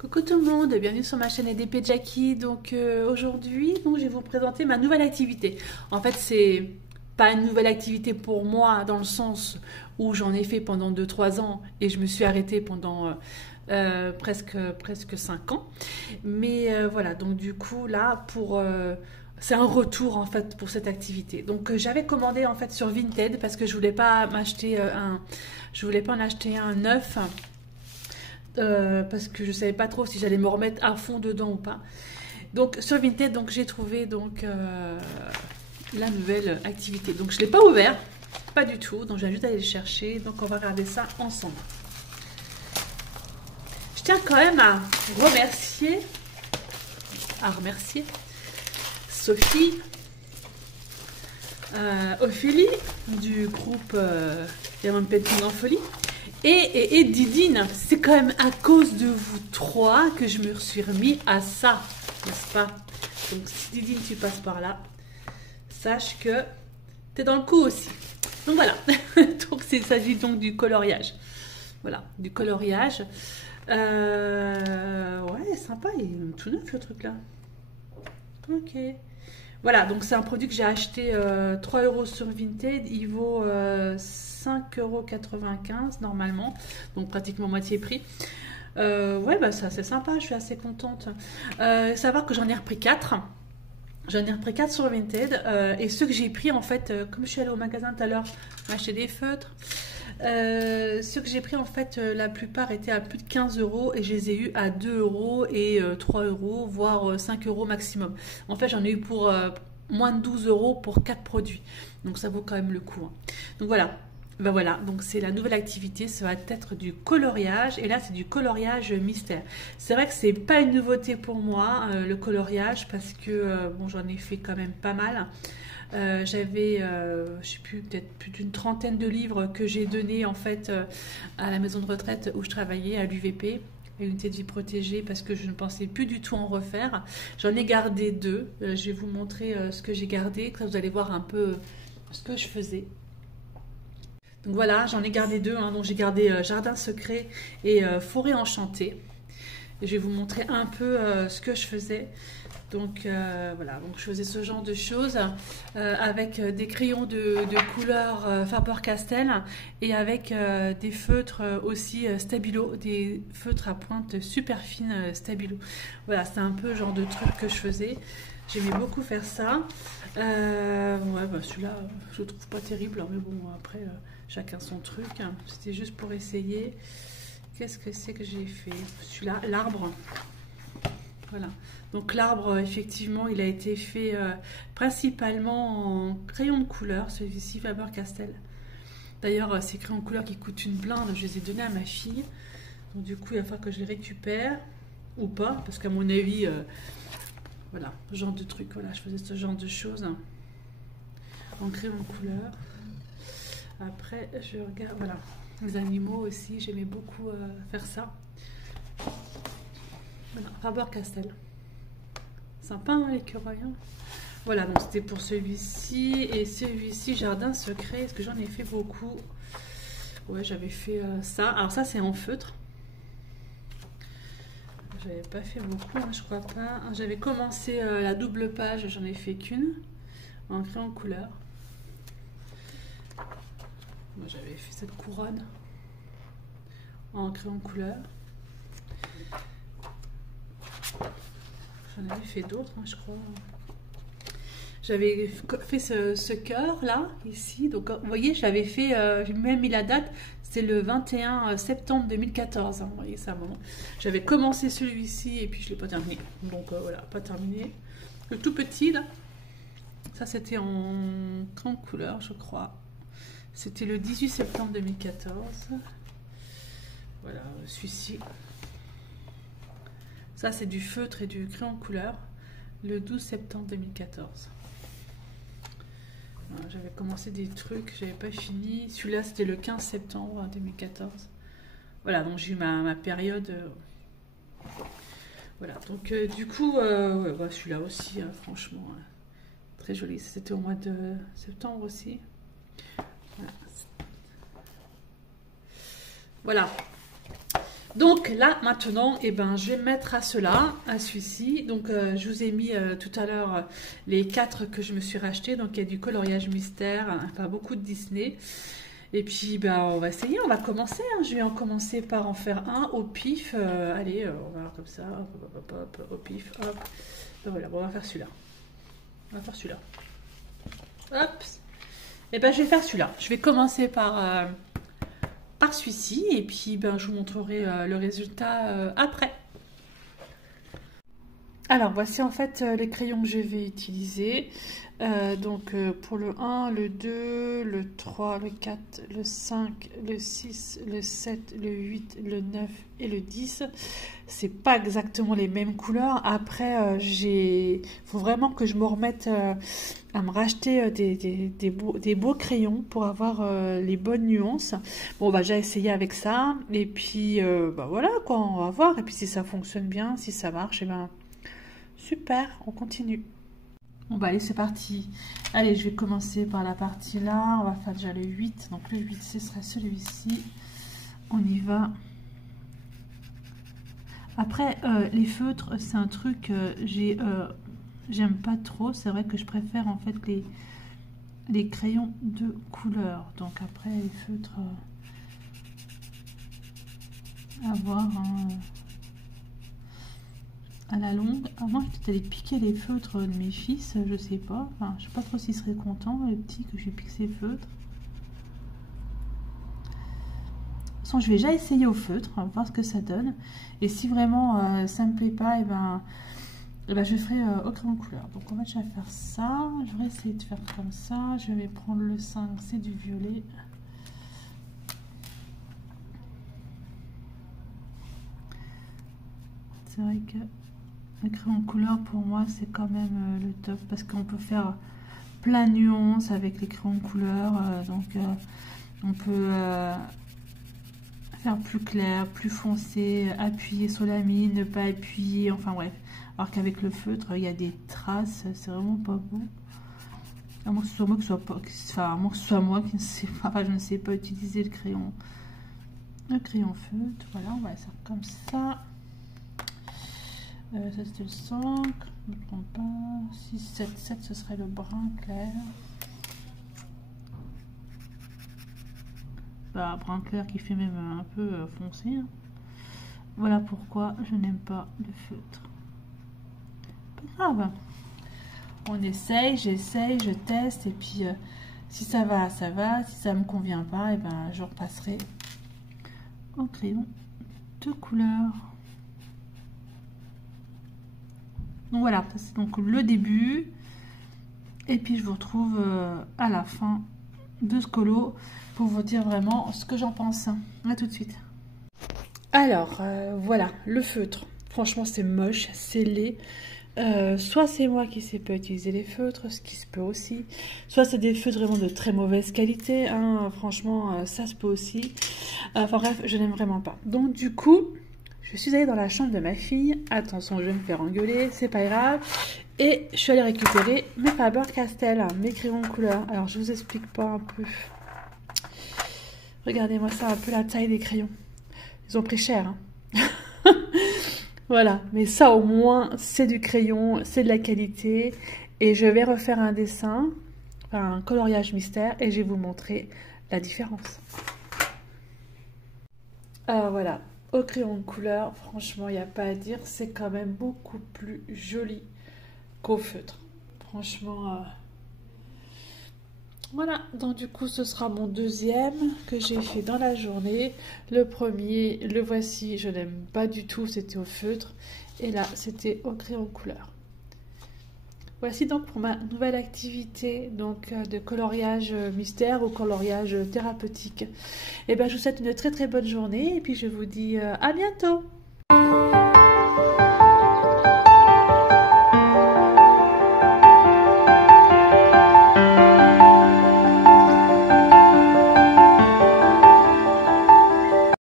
Coucou tout le monde, bienvenue sur ma chaîne EDP Jackie. Donc aujourd'hui, je vais vous présenter ma nouvelle activité. En fait, c'est pas une nouvelle activité pour moi dans le sens où j'en ai fait pendant 2-3 ans et je me suis arrêtée pendant presque 5 ans. Mais voilà, donc du coup là c'est un retour en fait pour cette activité. Donc j'avais commandé en fait sur Vinted parce que je voulais pas en acheter un neuf. Parce que je savais pas trop si j'allais me remettre à fond dedans ou pas. Donc sur Vinted, donc j'ai trouvé la nouvelle activité. Donc je l'ai pas ouvert, pas du tout. Donc j'ai juste à aller le chercher. Donc on va regarder ça ensemble. Je tiens quand même à remercier Sophie, Ophélie du groupe Diamant Painting en Folie. Et Didine, c'est quand même à cause de vous trois que je me suis remis à ça, n'est-ce pas? Donc si Didine tu passes par là, sache que tu es dans le coup aussi. Donc voilà, donc il s'agit donc du coloriage. Voilà, du coloriage. Ouais, sympa, il est tout neuf le truc là. Ok. Voilà, donc c'est un produit que j'ai acheté 3 € sur Vinted. Il vaut 5,95 € normalement, donc pratiquement moitié prix. Ouais, bah ça c'est sympa, je suis assez contente. Savoir que j'en ai repris 4. J'en ai repris 4 sur Vinted. Et ceux que j'ai pris en fait, comme je suis allée au magasin tout à l'heure, acheter des feutres. Ceux que j'ai pris en fait, la plupart étaient à plus de 15 € et je les ai eu à 2 € et 3 €, voire 5 € maximum. En fait, j'en ai eu pour moins de 12 € pour 4 produits. Donc ça vaut quand même le coup. Hein. Donc voilà. Ben voilà, donc c'est la nouvelle activité, ça va être du coloriage et là c'est du coloriage mystère. C'est vrai que c'est pas une nouveauté pour moi le coloriage parce que bon j'en ai fait quand même pas mal. J'avais, je sais plus, peut-être plus d'une trentaine de livres que j'ai donnés en fait à la maison de retraite où je travaillais à l'UVP, l'unité de vie protégée, parce que je ne pensais plus du tout en refaire. J'en ai gardé 2. Je vais vous montrer ce que j'ai gardé, comme ça vous allez voir un peu ce que je faisais. Donc voilà, j'en ai gardé 2. Hein. Donc j'ai gardé Jardin secret et Forêt enchantée. Et je vais vous montrer un peu ce que je faisais. Donc voilà, donc je faisais ce genre de choses avec des crayons de couleur Faber-Castell et avec des feutres aussi Stabilo, des feutres à pointe super fine Stabilo. Voilà, c'est un peu le genre de truc que je faisais. J'aimais beaucoup faire ça. Ouais, bah celui-là, je le trouve pas terrible, hein, mais bon, après, chacun son truc. Hein. C'était juste pour essayer. Qu'est-ce que c'est que j'ai fait? Celui-là, l'arbre. Voilà. Donc l'arbre, effectivement, il a été fait principalement en crayon de couleur, celui-ci Faber-Castell. D'ailleurs, ces crayons de couleur qui coûtent une blinde, je les ai donnés à ma fille. Donc du coup, il va falloir que je les récupère ou pas, parce qu'à mon avis, voilà, ce genre de truc, voilà, je faisais ce genre de choses hein, en crayon de couleur. Après, je regarde, voilà, les animaux aussi, j'aimais beaucoup faire ça. Voilà, Faber-Castell. Sympa hein, l'écureuil. Hein. Voilà, donc c'était pour celui-ci. Et celui-ci, Jardin secret. Est-ce que j'en ai fait beaucoup? Ouais, j'avais fait ça. Alors ça, c'est en feutre. J'avais pas fait beaucoup, hein, je crois pas. J'avais commencé la double page, j'en ai fait qu'une. En crayon couleur. Moi, j'avais fait cette couronne. En crayon couleur. J'en avais fait d'autres, hein, je crois. J'avais fait ce cœur là, ici. Donc, vous voyez, j'avais fait, j'ai même mis la date, c'est le 21 septembre 2014. Hein, vous voyez, c'est un moment. J'avais commencé celui-ci et puis je ne l'ai pas terminé. Donc, voilà, pas terminé. Le tout petit là, ça c'était en grande couleur, je crois. C'était le 18 septembre 2014. Voilà, celui-ci. Ça, c'est du feutre et du crayon de couleur, le 12 septembre 2014. Voilà, j'avais commencé des trucs, j'avais pas fini. Celui-là, c'était le 15 septembre 2014. Voilà, donc j'ai eu ma période. Voilà, donc du coup, ouais, bah, celui-là aussi, franchement, très joli. C'était au mois de septembre aussi. Voilà. Voilà. Donc là, maintenant, eh ben, je vais me mettre à celui-ci. Donc, je vous ai mis tout à l'heure les 4 que je me suis racheté. Donc, il y a du coloriage mystère, enfin beaucoup de Disney. Et puis, ben, on va essayer, on va commencer. Hein. Je vais en commencer par en faire un au pif. Allez, on va voir comme ça. Hop, hop, hop, hop, au pif, hop. Ben, voilà, bon, on va faire celui-là. On va faire celui-là. Hop. Et ben, je vais faire celui-là. Je vais commencer par celui-ci. Et puis, ben, je vous montrerai le résultat après. Alors, voici en fait les crayons que je vais utiliser. Donc, pour le 1, le 2, le 3, le 4, le 5, le 6, le 7, le 8, le 9 et le 10. C'est pas exactement les mêmes couleurs. Après, faut vraiment que je me remette à me racheter des beaux crayons pour avoir les bonnes nuances. Bon, on va déjà essayer avec ça. Et puis, bah voilà, quoi, on va voir. Et puis, si ça fonctionne bien, si ça marche, et ben... Super, on continue. Bon bah allez, c'est parti. Allez, je vais commencer par la partie là. On va faire déjà le 8. Donc le 8, ce sera celui-ci. On y va. Après, les feutres, c'est un truc que j'aime pas trop. C'est vrai que je préfère en fait les crayons de couleur. Donc après, les feutres, à voir... Hein. À la longue, avant j'étais allée piquer les feutres de mes fils, je sais pas, enfin je sais pas trop s'ils seraient contents, les petits, que j'ai piqué ces feutres. De toute façon, je vais déjà essayer au feutre, on va voir ce que ça donne. Et si vraiment ça me plaît pas, et ben je ferai au crayon de couleur. Donc on va déjà faire ça, je vais essayer de faire comme ça, je vais prendre le 5, c'est du violet. C'est vrai que le crayon couleur pour moi c'est quand même le top parce qu'on peut faire plein de nuances avec les crayons couleur, donc on peut faire plus clair, plus foncé, appuyer sur la mine, ne pas appuyer, enfin bref. Alors qu'avec le feutre il y a des traces, c'est vraiment pas beau. À moins que ce soit moi que qui ne sais pas, enfin je ne sais pas utiliser le crayon feutre. Voilà, on va faire comme ça. Ça c'était le 5, je ne me trompe pas, 6, 7, 7 ce serait le brun clair. Bah, brun clair qui fait même un peu foncé. Hein. Voilà pourquoi je n'aime pas le feutre. Pas grave. On essaye, j'essaye, je teste et puis si ça va, ça va. Si ça me convient pas, et ben je repasserai au crayon de couleur. Donc voilà, c'est donc le début. Et puis je vous retrouve à la fin de ce colo pour vous dire vraiment ce que j'en pense. À tout de suite. Alors, voilà, le feutre. Franchement, c'est moche, c'est laid. Soit c'est moi qui sais pas utiliser les feutres, ce qui se peut aussi. Soit c'est des feutres vraiment de très mauvaise qualité. Hein, franchement, ça se peut aussi. Enfin bref, je n'aime vraiment pas. Donc du coup... Je suis allée dans la chambre de ma fille. Attention, je vais me faire engueuler, c'est pas grave. Et je suis allée récupérer mes Faber-Castell, mes crayons de couleur. Alors, je vous explique pas un peu. Regardez-moi ça, un peu la taille des crayons. Ils ont pris cher. Hein. Voilà, mais ça au moins, c'est du crayon, c'est de la qualité. Et je vais refaire un dessin, enfin, un coloriage mystère, et je vais vous montrer la différence. Alors voilà. Au crayon de couleur, franchement, il n'y a pas à dire, c'est quand même beaucoup plus joli qu'au feutre. Franchement, voilà. Donc du coup, ce sera mon deuxième que j'ai fait dans la journée. Le premier, le voici, je n'aime pas du tout, c'était au feutre. Et là, c'était au crayon de couleur. Voici donc pour ma nouvelle activité donc de coloriage mystère ou coloriage thérapeutique. Et bien, je vous souhaite une très très bonne journée et puis je vous dis à bientôt.